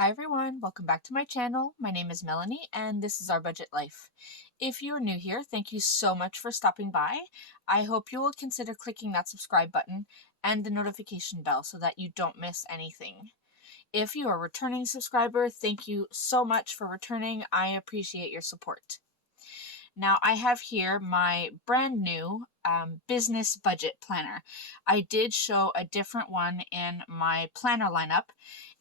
Hi everyone, welcome back to my channel. My name is Melanie and this is our budget life. If you are new here, thank you so much for stopping by. I hope you will consider clicking that subscribe button and the notification bell so that you don't miss anything. If you are a returning subscriber, thank you so much for returning. I appreciate your support. Now I have here my brand new business budget planner. I did show a different one in my planner lineup.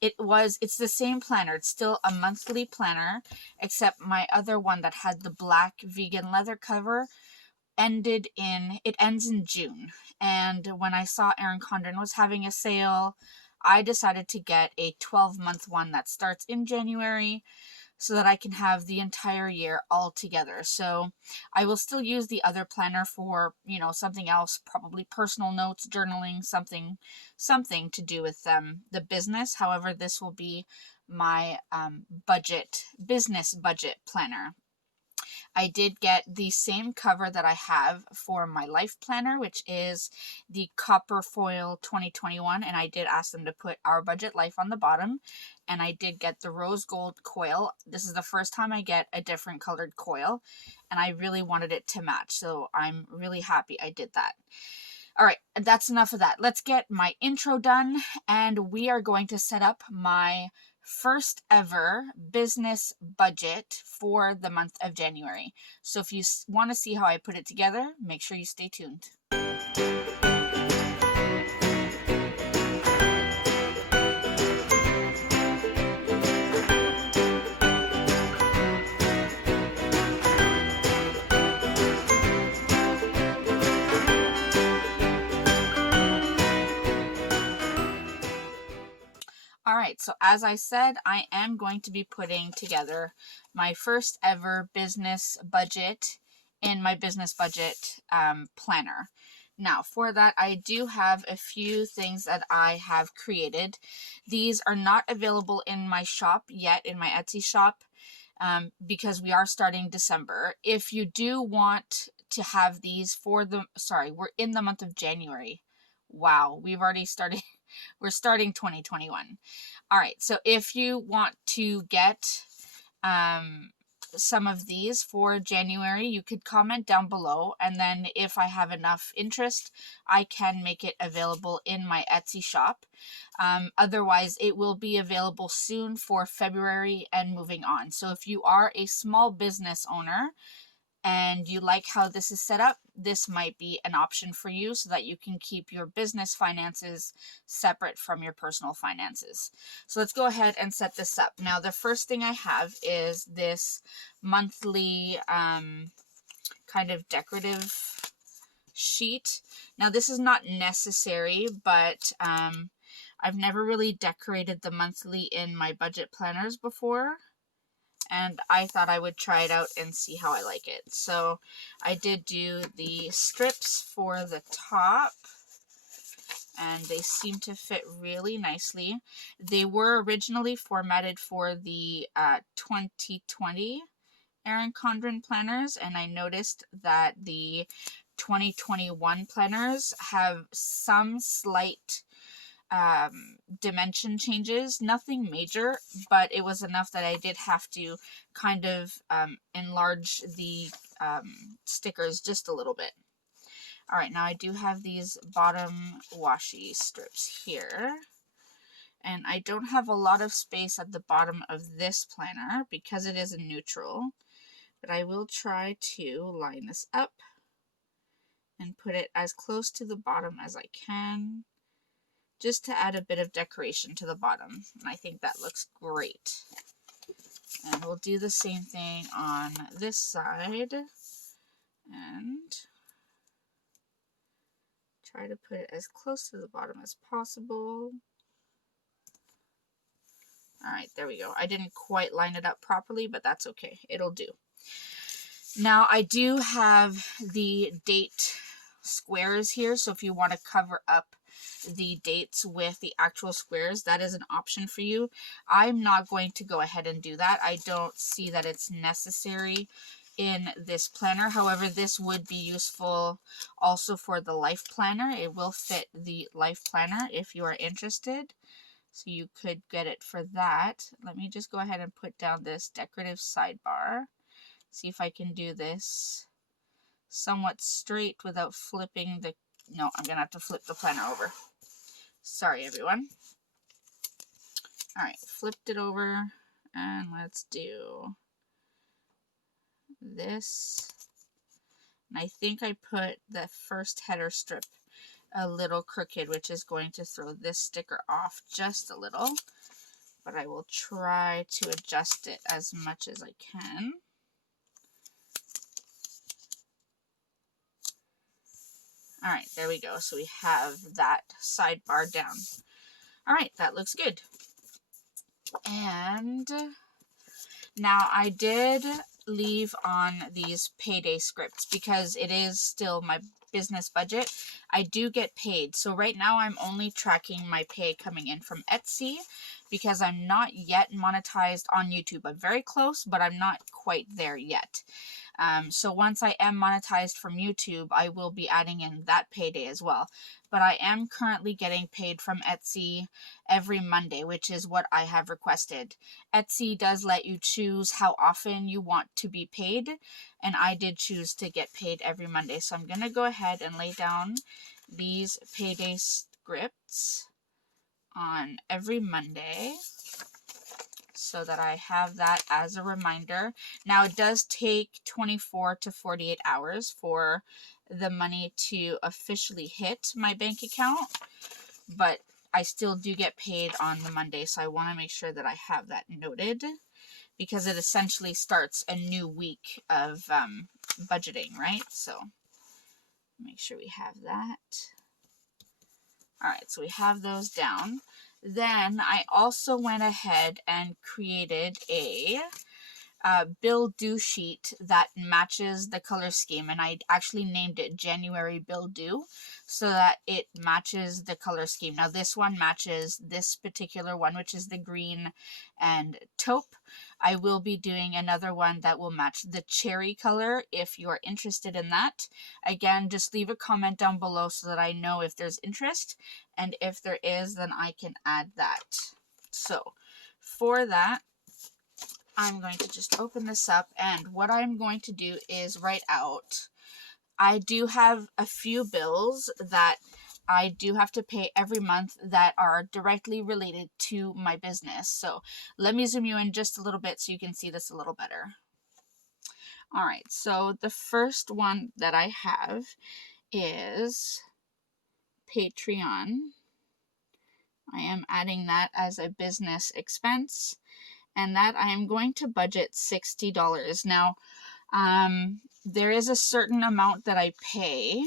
It's the same planner. It's still a monthly planner, except my other one that had the black vegan leather cover it ends in June. And when I saw Erin Condren was having a sale, I decided to get a 12-month one that starts in January, so that I can have the entire year all together. So I will still use the other planner for, something else, probably personal notes, journaling, something to do with the business. However, this will be my business budget planner. I did get the same cover that I have for my life planner, which is the Copper Foil 2021, and I did ask them to put Our Budget Life on the bottom, and I did get the rose gold coil. This is the first time I get a different colored coil, and I really wanted it to match, so I'm really happy I did that. All right, that's enough of that. Let's get my intro done, and we are going to set up my first ever business budget for the month of January. So if you want to see how I put it together, make sure you stay tuned. Alright, so as I said, I am going to be putting together my first ever business budget in my business budget planner. Now, for that, I do have a few things that I have created. These are not available in my shop yet, in my Etsy shop, because we are starting December. If you do want to have these we're in the month of January. Wow, we've already started. We're starting 2021. All right, so if you want to get some of these for January, you could comment down below, and then if I have enough interest, I can make it available in my Etsy shop. Otherwise, it will be available soon for February and moving on. So if you are a small business owner and you like how this is set up, this might be an option for you so that you can keep your business finances separate from your personal finances. So let's go ahead and set this up. Now, the first thing I have is this monthly kind of decorative sheet. Now, this is not necessary, but I've never really decorated the monthly in my budget planners before, and I thought I would try it out and see how I like it. So I did do the strips for the top, and they seem to fit really nicely. They were originally formatted for the 2020 Erin Condren planners, and I noticed that the 2021 planners have some slight dimension changes, nothing major, but it was enough that I did have to kind of enlarge the stickers just a little bit. All right, now I do have these bottom washi strips here, and I don't have a lot of space at the bottom of this planner because it is a neutral, but I will try to line this up and put it as close to the bottom as I can, just to add a bit of decoration to the bottom, and I think that looks great. And we'll do the same thing on this side, and try to put it as close to the bottom as possible. Alright, there we go. I didn't quite line it up properly, but that's okay. It'll do. Now, I do have the date squares here, so if you want to cover up the dates with the actual squares, that is an option for you. I'm not going to go ahead and do that. I don't see that it's necessary in this planner. However, this would be useful also for the life planner. It will fit the life planner if you are interested. So you could get it for that. Let me just go ahead and put down this decorative sidebar. See if I can do this somewhat straight without flipping the... No, I'm gonna have to flip the planner over. Sorry, everyone. All right, flipped it over, and let's do this. And I think I put the first header strip a little crooked, which is going to throw this sticker off just a little, but I will try to adjust it as much as I can. All right, there we go. So we have that sidebar down. All right, that looks good. And now I did leave on these payday scripts because it is still my business budget. I do get paid. So right now I'm only tracking my pay coming in from Etsy because I'm not yet monetized on YouTube. I'm very close, but I'm not quite there yet. So once I am monetized from YouTube, I will be adding in that payday as well. But I am currently getting paid from Etsy every Monday, which is what I have requested. Etsy does let you choose how often you want to be paid, and I did choose to get paid every Monday. So I'm going to go ahead and lay down these payday scripts on every Monday, so that I have that as a reminder. Now it does take 24 to 48 hours for the money to officially hit my bank account, but I still do get paid on the Monday, so I want to make sure that I have that noted because it essentially starts a new week of budgeting, right? So make sure we have that. All right, so we have those down. Then I also went ahead and created a bill due sheet that matches the color scheme, and I actually named it January Bill Due so that it matches the color scheme. Now this one matches this particular one, which is the green and taupe. I will be doing another one that will match the cherry color if you're interested in that. Again, just leave a comment down below so that I know if there's interest, and if there is, then I can add that. So for that, I'm going to just open this up, and what I'm going to do is write out, I do have a few bills that I do have to pay every month that are directly related to my business. So let me zoom you in just a little bit so you can see this a little better. All right, so the first one that I have is Patreon. I am adding that as a business expense, and that I am going to budget $60. Now, there is a certain amount that I pay,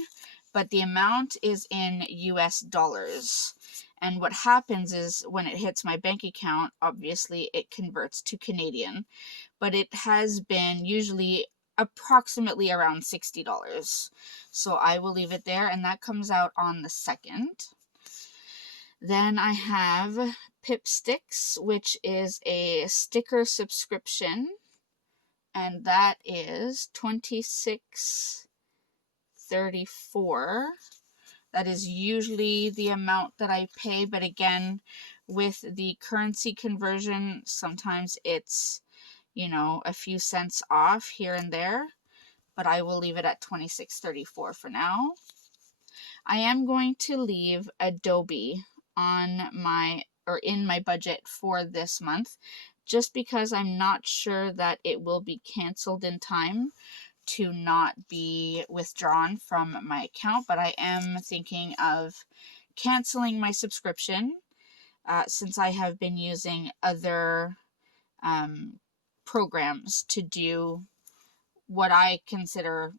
but the amount is in US dollars. And what happens is when it hits my bank account, obviously it converts to Canadian, but it has been usually approximately around $60. So I will leave it there, and that comes out on the 2nd. Then I have Pipsticks, which is a sticker subscription, and that is $26.34. That is usually the amount that I pay, but again, with the currency conversion, sometimes it's, you know, a few cents off here and there, but I will leave it at $26.34 for now. I am going to leave Adobe on my, or in my budget for this month, just because I'm not sure that it will be canceled in time to not be withdrawn from my account, but I am thinking of canceling my subscription since I have been using other programs to do what I consider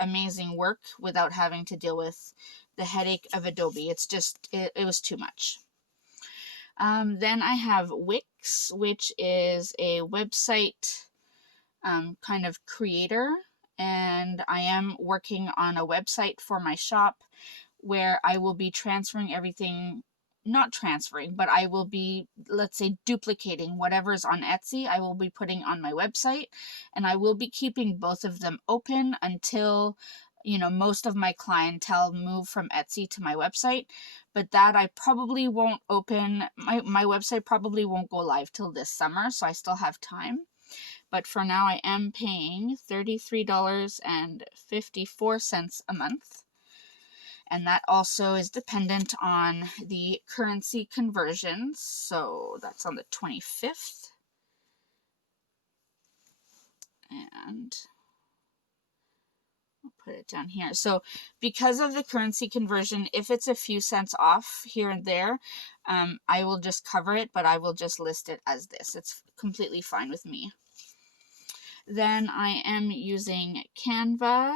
amazing work without having to deal with the headache of Adobe. It's just, it was too much. Then I have Wix, which is a website kind of creator, and I am working on a website for my shop where I will be transferring everything, not transferring, but I will be, let's say, duplicating whatever's on Etsy. I will be putting on my website, and I will be keeping both of them open until most of my clientele move from Etsy to my website, but that I probably won't open, my website probably won't go live till this summer, so I still have time. But for now, I am paying $33.54 a month. And that also is dependent on the currency conversions. So that's on the 25th. And I'll put it down here. So because of the currency conversion, if it's a few cents off here and there, I will just cover it, but I will just list it as this. It's completely fine with me. Then I am using Canva.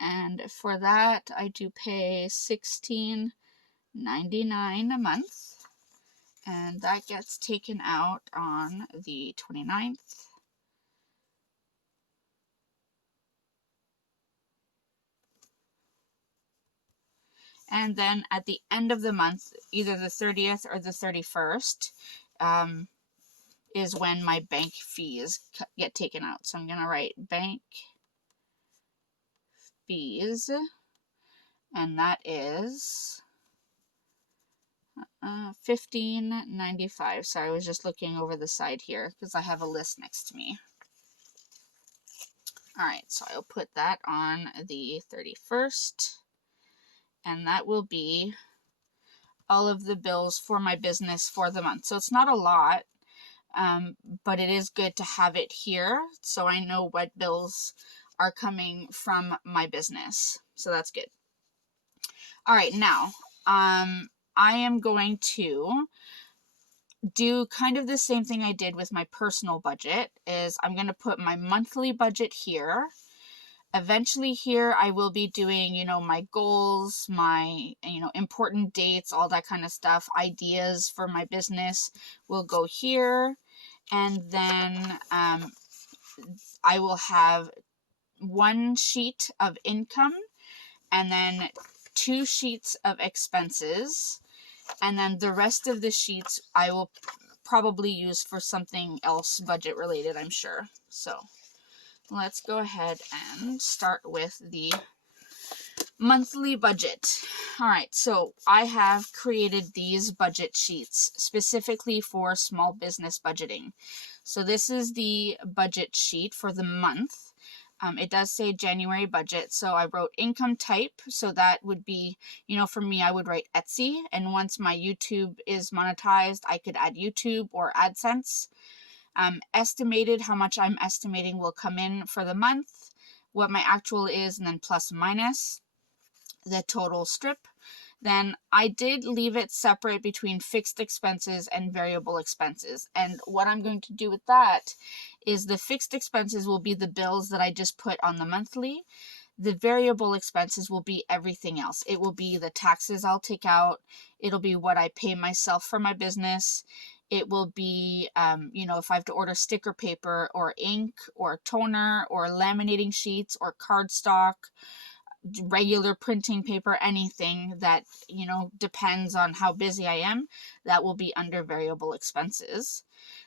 And for that, I do pay $16.99 a month. And that gets taken out on the 29th. And then at the end of the month, either the 30th or the 31st, is when my bank fees get taken out. So I'm going to write bank fees, and that is $15.95. Sorry, I was just looking over the side here because I have a list next to me. All right, so I'll put that on the 31st, and that will be all of the bills for my business for the month. So it's not a lot, but it is good to have it here so I know what bills are coming from my business. So that's good. All right, now I am going to do kind of the same thing I did with my personal budget. Is I'm going to put my monthly budget here. Eventually here I will be doing, my goals, my, important dates, all that kind of stuff. Ideas for my business will go here. And then I will have one sheet of income and then 2 sheets of expenses. And then the rest of the sheets I will probably use for something else budget related, I'm sure. So let's go ahead and start with the monthly budget. All right, so I have created these budget sheets specifically for small business budgeting. So this is the budget sheet for the month. It does say January budget, so I wrote income type, so that would be, for me, I would write Etsy, and once my YouTube is monetized, I could add YouTube or AdSense. Estimated, how much I'm estimating will come in for the month, what my actual is, and then plus minus the total strip. Then I did leave it separate between fixed expenses and variable expenses. And what I'm going to do with that is the fixed expenses will be the bills that I just put on the monthly. The variable expenses will be everything else. It will be the taxes I'll take out. It'll be what I pay myself for my business. It will be, if I have to order sticker paper or ink or toner or laminating sheets or cardstock, regular printing paper, anything that, depends on how busy I am, that will be under variable expenses.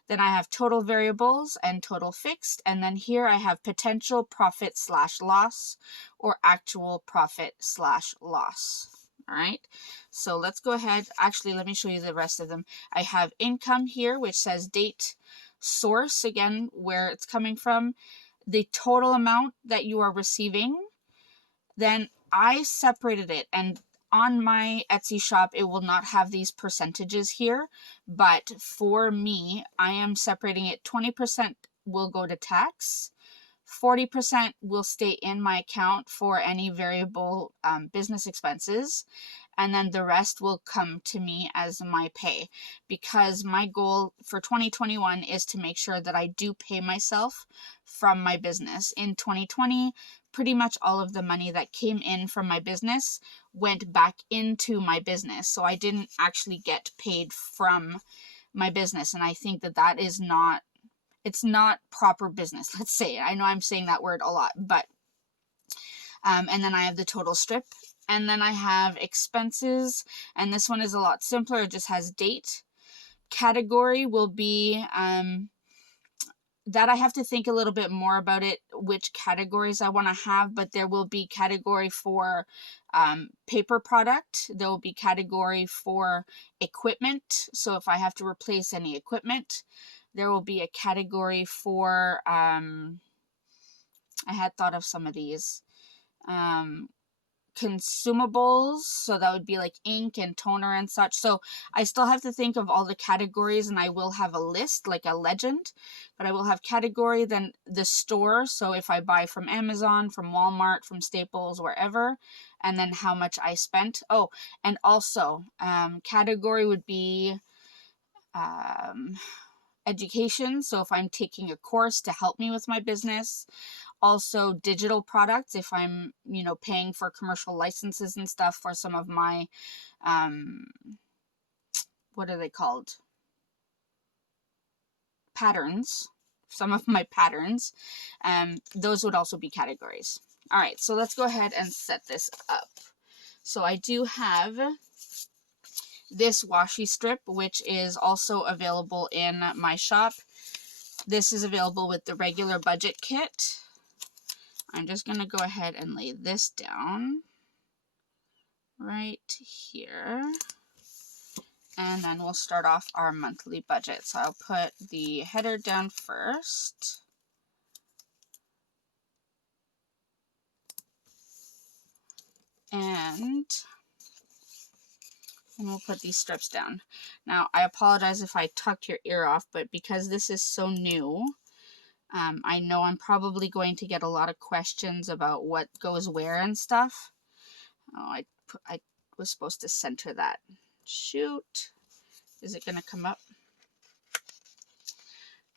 Then I have total variables and total fixed. And then here I have potential profit / loss or actual profit / loss. All right. So let's go ahead. Actually, let me show you the rest of them. I have income here, which says date, source, again, where it's coming from, the total amount that you are receiving. Then I separated it, and on my Etsy shop, it will not have these percentages here, but for me, I am separating it. 20% will go to tax, 40% will stay in my account for any variable business expenses, and then the rest will come to me as my pay, because my goal for 2021 is to make sure that I do pay myself from my business. In 2020, pretty much all of the money that came in from my business went back into my business, so I didn't actually get paid from my business, and I think that is not, it's not proper business, let's say. I know I'm saying that word a lot, but and then I have the total strip, and then I have expenses, and this one is a lot simpler. It just has date. Category will be that I have to think a little bit more about it, which categories I want to have, but there will be category for paper product. There will be category for equipment. So if I have to replace any equipment, there will be a category for, I had thought of some of these, consumables, so that would be like ink and toner and such. So I still have to think of all the categories, and I will have a list, like a legend, but I will have category, then the store, so if I buy from Amazon, from Walmart, from Staples, wherever, and then how much I spent. Oh, and also category would be education, so if I'm taking a course to help me with my business. Also digital products, if I'm, paying for commercial licenses and stuff for some of my, what are they called? Patterns, some of my patterns. Those would also be categories. All right, so let's go ahead and set this up. So I do have this washi strip, which is also available in my shop. This is available with the regular budget kit. I'm just going to go ahead and lay this down right here. And then we'll start off our monthly budget. So I'll put the header down first. And we'll put these strips down. Now, I apologize if I tucked your ear off, but because this is so new, I know I'm probably going to get a lot of questions about what goes where and stuff. Oh, I was supposed to center that. Shoot. Is it going to come up?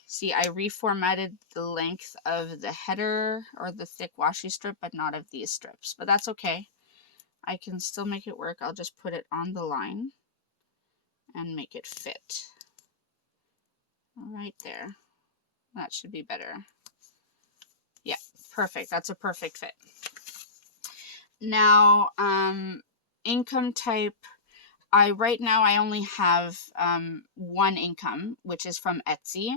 See, I reformatted the length of the header or the thick washi strip, but not of these strips. But that's okay. I can still make it work. I'll just put it on the line and make it fit. Right there. That should be better. Yeah, perfect. That's a perfect fit. Now, income type. Right now I only have one income, which is from Etsy,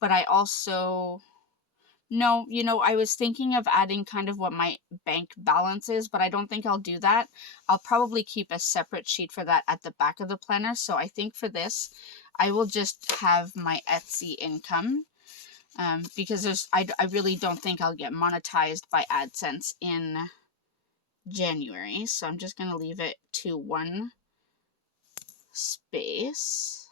but I also, no, I was thinking of adding kind of what my bank balance is, but I don't think I'll do that. I'll probably keep a separate sheet for that at the back of the planner. So I think for this, I will just have my Etsy income. Because I really don't think I'll get monetized by AdSense in January. So I'm just going to leave it to one space.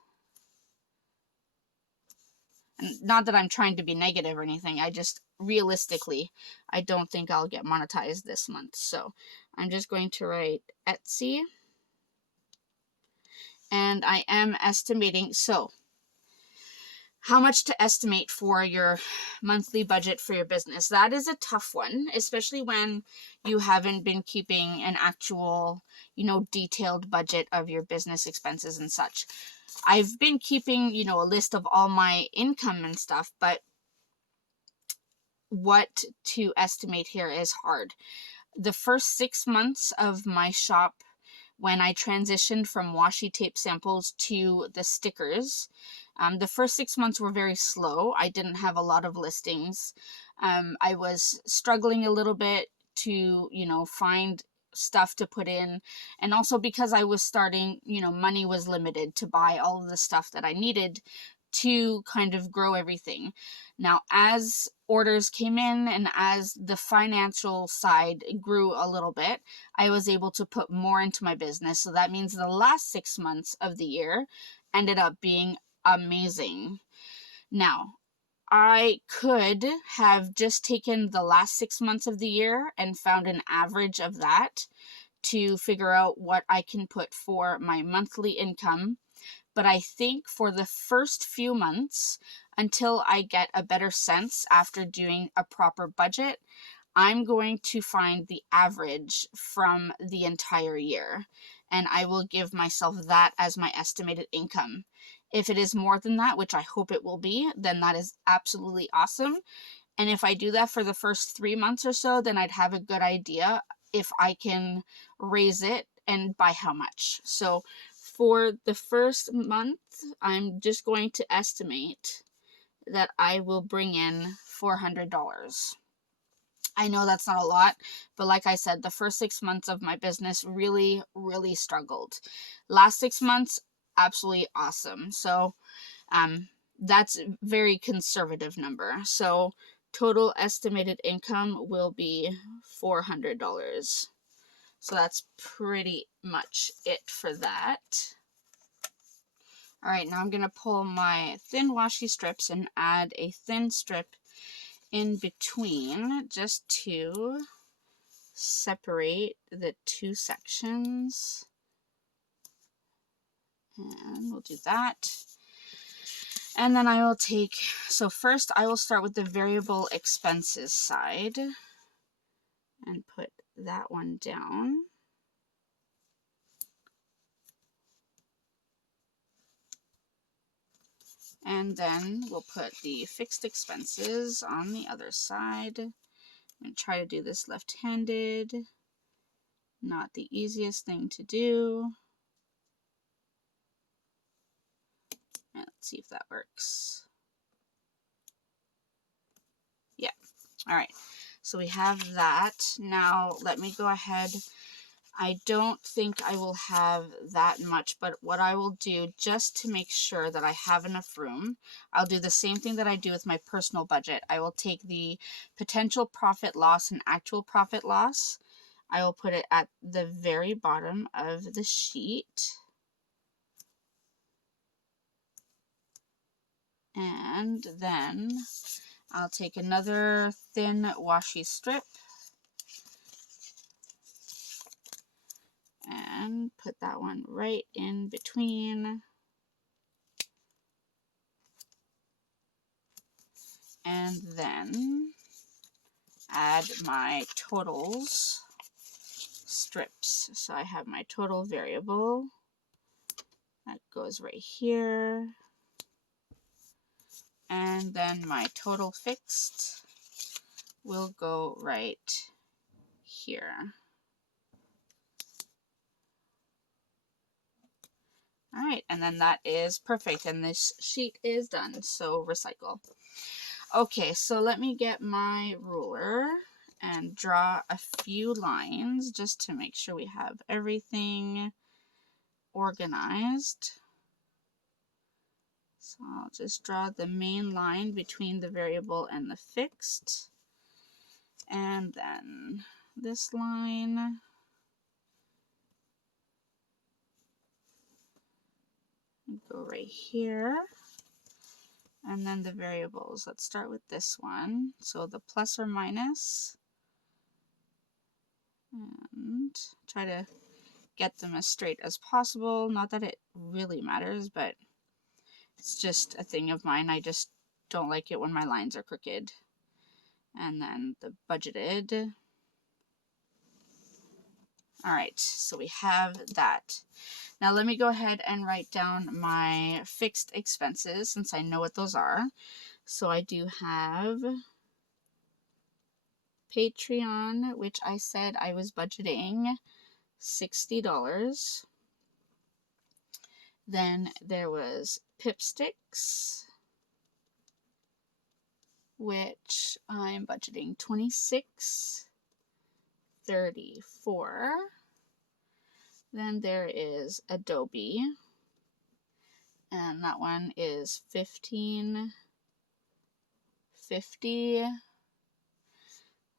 And not that I'm trying to be negative or anything. I just, realistically, I don't think I'll get monetized this month. So I'm just going to write Etsy. And I am estimating, so how much to estimate for your monthly budget for your business. That is a tough one, especially when you haven't been keeping an actual, detailed budget of your business expenses and such. I've been keeping, a list of all my income and stuff, but what to estimate here is hard. The first 6 months of my shop, when I transitioned from washi tape samples to the stickers, the first 6 months were very slow. I didn't have a lot of listings. I was struggling a little bit to, find stuff to put in. And also because I was starting, money was limited to buy all of the stuff that I needed to kind of grow everything. Now, as orders came in and as the financial side grew a little bit, I was able to put more into my business. So that means the last 6 months of the year ended up being amazing. Now, I could have just taken the last 6 months of the year and found an average of that to figure out what I can put for my monthly income. But I think for the first few months, until I get a better sense after doing a proper budget, I'm going to find the average from the entire year. And I will give myself that as my estimated income. If it is more than that, which I hope it will be, then that is absolutely awesome. And if I do that for the first 3 months or so, then I'd have a good idea if I can raise it and by how much. So for the first month, I'm just going to estimate that I will bring in $400. I know that's not a lot, but like I said, the first 6 months of my business really, really struggled. Last 6 months, absolutely awesome. So that's a very conservative number. So total estimated income will be $400. So that's pretty much it for that. All right, now I'm going to pull my thin washi strips and add a thin strip in between just to separate the two sections. And we'll do that. And then I will take, so first I will start with the variable expenses side and put that one down. And then we'll put the fixed expenses on the other side. I'm going to try to do this left-handed. Not the easiest thing to do. And let's see if that works. Yeah. All right. So we have that. Now let me go ahead. I don't think I will have that much, but what I will do just to make sure that I have enough room, I'll do the same thing that I do with my personal budget. I will take the potential profit loss and actual profit loss. I will put it at the very bottom of the sheet. And then I'll take another thin washi strip and put that one right in between. And then add my totals strips. So I have my total variable. That goes right here. And then my total fixed will go right here. All right, and then that is perfect. And this sheet is done, so recycle. Okay, so let me get my ruler and draw a few lines just to make sure we have everything organized. So I'll just draw the main line between the variable and the fixed. And then this line. Go right here. And then the variables. Let's start with this one. So the plus or minus. And try to get them as straight as possible. Not that it really matters, but it's just a thing of mine. I just don't like it when my lines are crooked. And then the budgeted. All right, so we have that. Now let me go ahead and write down my fixed expenses since I know what those are. So I do have Patreon, which I said I was budgeting $60. Then there was Pipsticks, which I'm budgeting $26.34. Then there is Adobe, and that one is $15.50.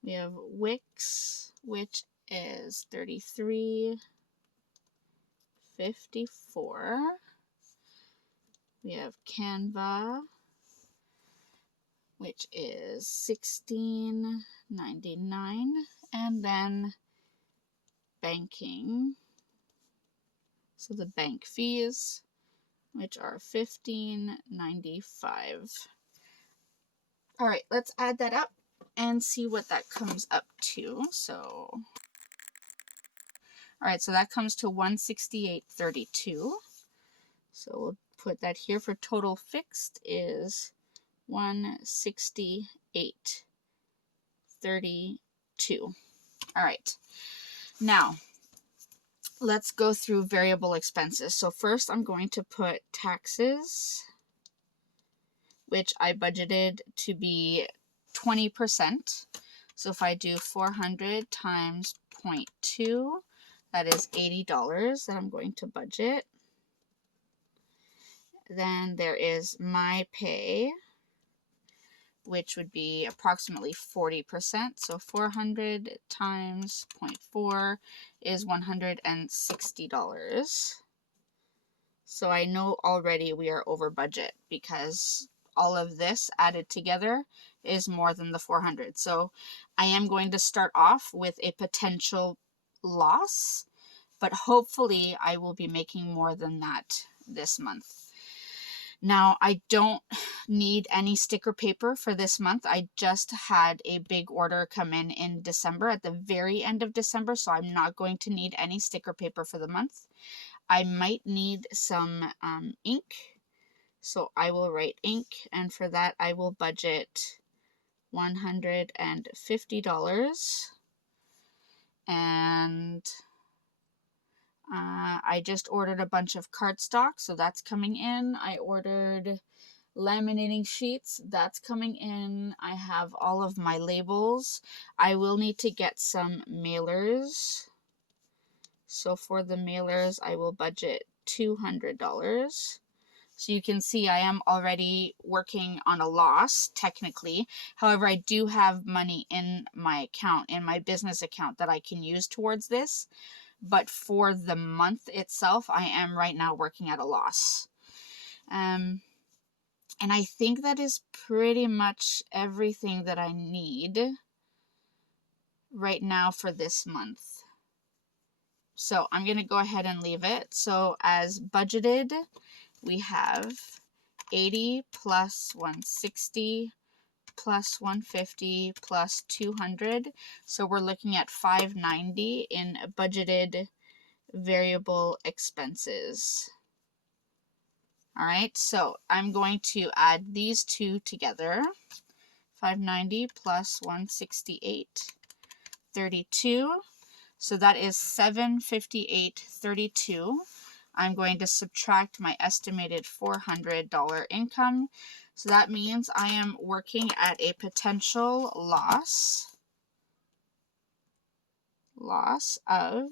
We have Wix, which is $33.54. We have Canva, which is $16.99, and then banking. So the bank fees, which are $15.95. All right, let's add that up and see what that comes up to. So, all right, so that comes to $168.32. So we'll put that here for total fixed is $168.32. All right, now let's go through variable expenses. So first I'm going to put taxes, which I budgeted to be 20%. So if I do 400 times 0.2, that is $80 that I'm going to budget. Then there is my pay, which would be approximately 40%. So 400 times 0.4 is $160. So I know already we are over budget because all of this added together is more than the 400. So I am going to start off with a potential loss, but hopefully I will be making more than that this month. Now, I don't need any sticker paper for this month. I just had a big order come in December, at the very end of December, so I'm not going to need any sticker paper for the month. I might need some ink, so I will write ink, and for that I will budget $150. And I just ordered a bunch of cardstock, so that's coming in. I ordered laminating sheets, that's coming in. I have all of my labels. I will need to get some mailers. So for the mailers, I will budget $200. So you can see I am already working on a loss, technically. However, I do have money in my account, in my business account, that I can use towards this. But for the month itself, I am right now working at a loss. And I think that is pretty much everything that I need right now for this month. So I'm going to go ahead and leave it. So as budgeted, we have 80 plus 160 plus 150 plus 200. So we're looking at 590 in budgeted variable expenses. All right, so I'm going to add these two together. 590 plus 168.32. So that is $758.32. I'm going to subtract my estimated $400 income. So that means I am working at a potential loss of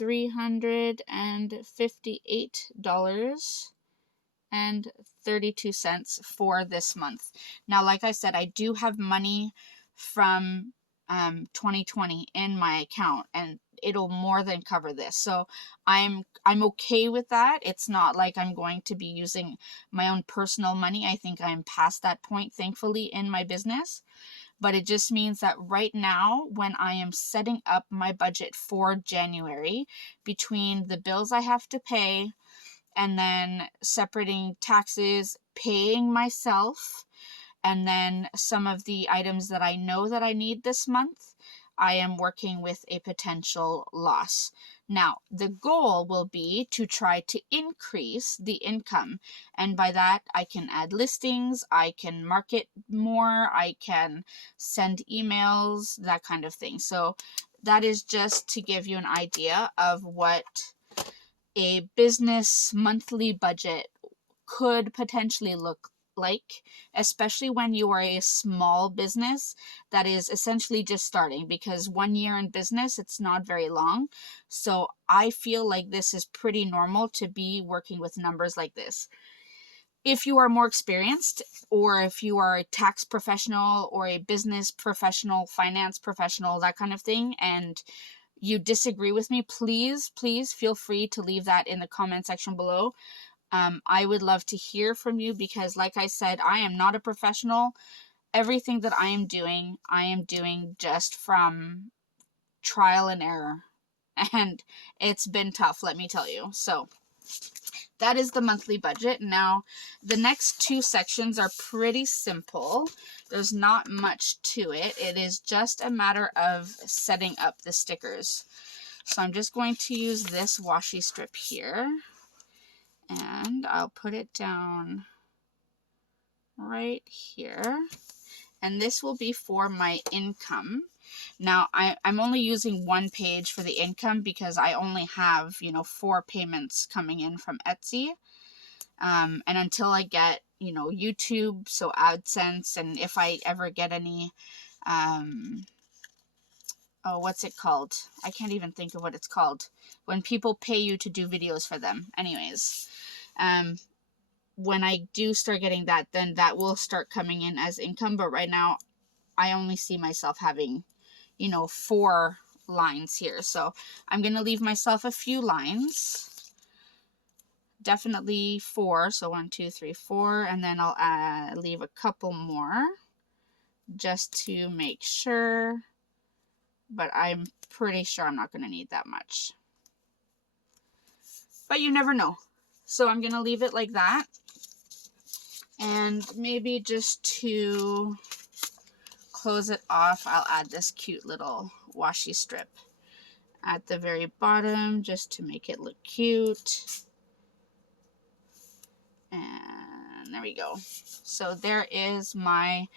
$358.32 for this month. Now, like I said, I do have money from 2020 in my account, and it'll more than cover this. So I'm okay with that. It's not like I'm going to be using my own personal money. I think I'm past that point, thankfully, in my business. But it just means that right now, when I am setting up my budget for January, between the bills I have to pay and then separating taxes, paying myself, and then some of the items that I know that I need this month, I am working with a potential loss. Now, the goal will be to try to increase the income. And by that, I can add listings, I can market more, I can send emails, that kind of thing. So that is just to give you an idea of what a business monthly budget could potentially look like, especially when you are a small business that is essentially just starting, because 1 year in business, it's not very long. So I feel like this is pretty normal to be working with numbers like this. If you are more experienced, or if you are a tax professional or a business professional, finance professional, that kind of thing, and you disagree with me, please feel free to leave that in the comment section below. I would love to hear from you, because like I said, I am not a professional. Everything that I am doing just from trial and error. And it's been tough, let me tell you. So that is the monthly budget. Now, the next two sections are pretty simple. There's not much to it. It is just a matter of setting up the stickers. So I'm just going to use this washi strip here. And I'll put it down right here. And this will be for my income. Now, I'm only using one page for the income because I only have, 4 payments coming in from Etsy. And until I get, YouTube, so AdSense, and if I ever get any, what's it called? I can't even think of what it's called. When people pay you to do videos for them. Anyways, when I do start getting that, then that will start coming in as income. But right now, I only see myself having, 4 lines here. So I'm going to leave myself a few lines. Definitely 4. So 1, 2, 3, 4. And then I'll leave a couple more just to make sure. But I'm pretty sure I'm not going to need that much. But you never know. So I'm going to leave it like that. And maybe just to close it off, I'll add this cute little washi strip at the very bottom just to make it look cute. And there we go. So there is my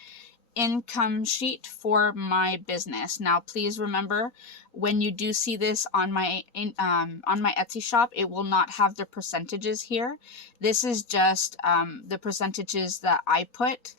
income sheet for my business. Now please remember, when you do see this on my Etsy shop, it will not have the percentages here. This is just the percentages that I put,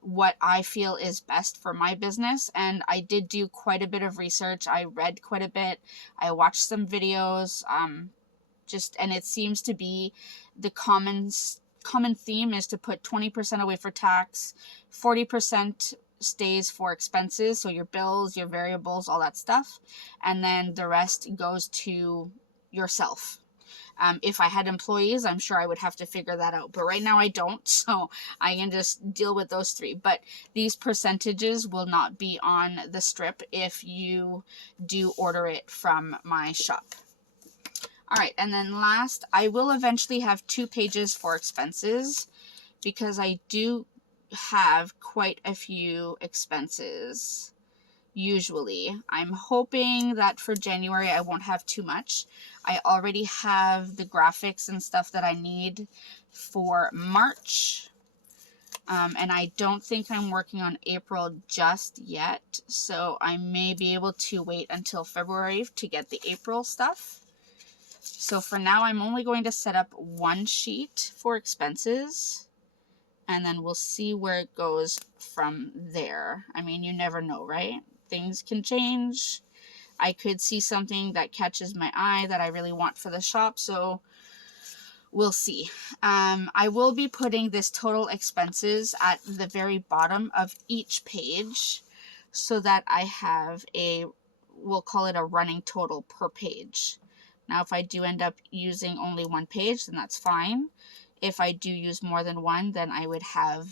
what I feel is best for my business. And I did do quite a bit of research. I read quite a bit. I watched some videos, and it seems to be the common theme is to put 20% away for tax, 40% stays for expenses, so your bills, your variables, all that stuff, and then the rest goes to yourself. If I had employees, I'm sure I would have to figure that out, but right now I don't, so I can just deal with those 3. But these percentages will not be on the strip if you do order it from my shop. All right, and then last, I will eventually have 2 pages for expenses because I do have quite a few expenses usually. I'm hoping that for January I won't have too much. I already have the graphics and stuff that I need for March. And I don't think I'm working on April just yet, so I may be able to wait until February to get the April stuff. So for now, I'm only going to set up 1 sheet for expenses, and then we'll see where it goes from there. I mean, you never know, right? Things can change. I could see something that catches my eye that I really want for the shop, so we'll see. I will be putting this total expenses at the very bottom of each page so that I have we'll call it a running total per page. Now, if I do end up using only 1 page, then that's fine. If I do use more than 1, then I would have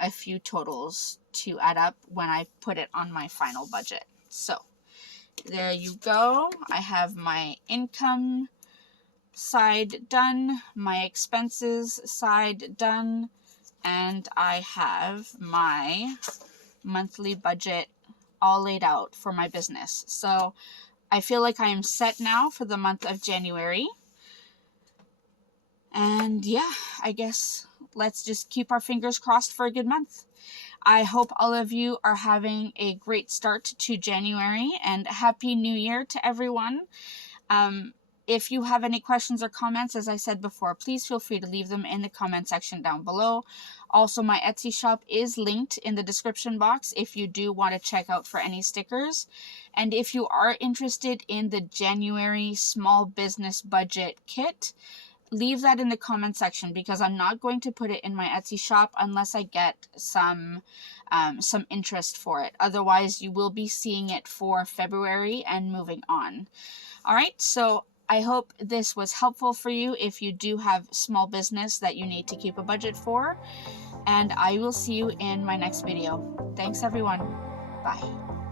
a few totals to add up when I put it on my final budget. So there you go. I have my income side done, my expenses side done, and I have my monthly budget all laid out for my business. So I feel like I am set now for the month of January. And yeah, I guess let's just keep our fingers crossed for a good month. I hope all of you are having a great start to January, and Happy New Year to everyone. If you have any questions or comments, as I said before, please feel free to leave them in the comment section down below. Also, my Etsy shop is linked in the description box if you do want to check out for any stickers. And if you are interested in the January small business budget kit, leave that in the comment section, because I'm not going to put it in my Etsy shop unless I get some interest for it. Otherwise, you will be seeing it for February and moving on. All right, so I hope this was helpful for you if you do have small business that you need to keep a budget for. And I will see you in my next video. Thanks, everyone. Bye.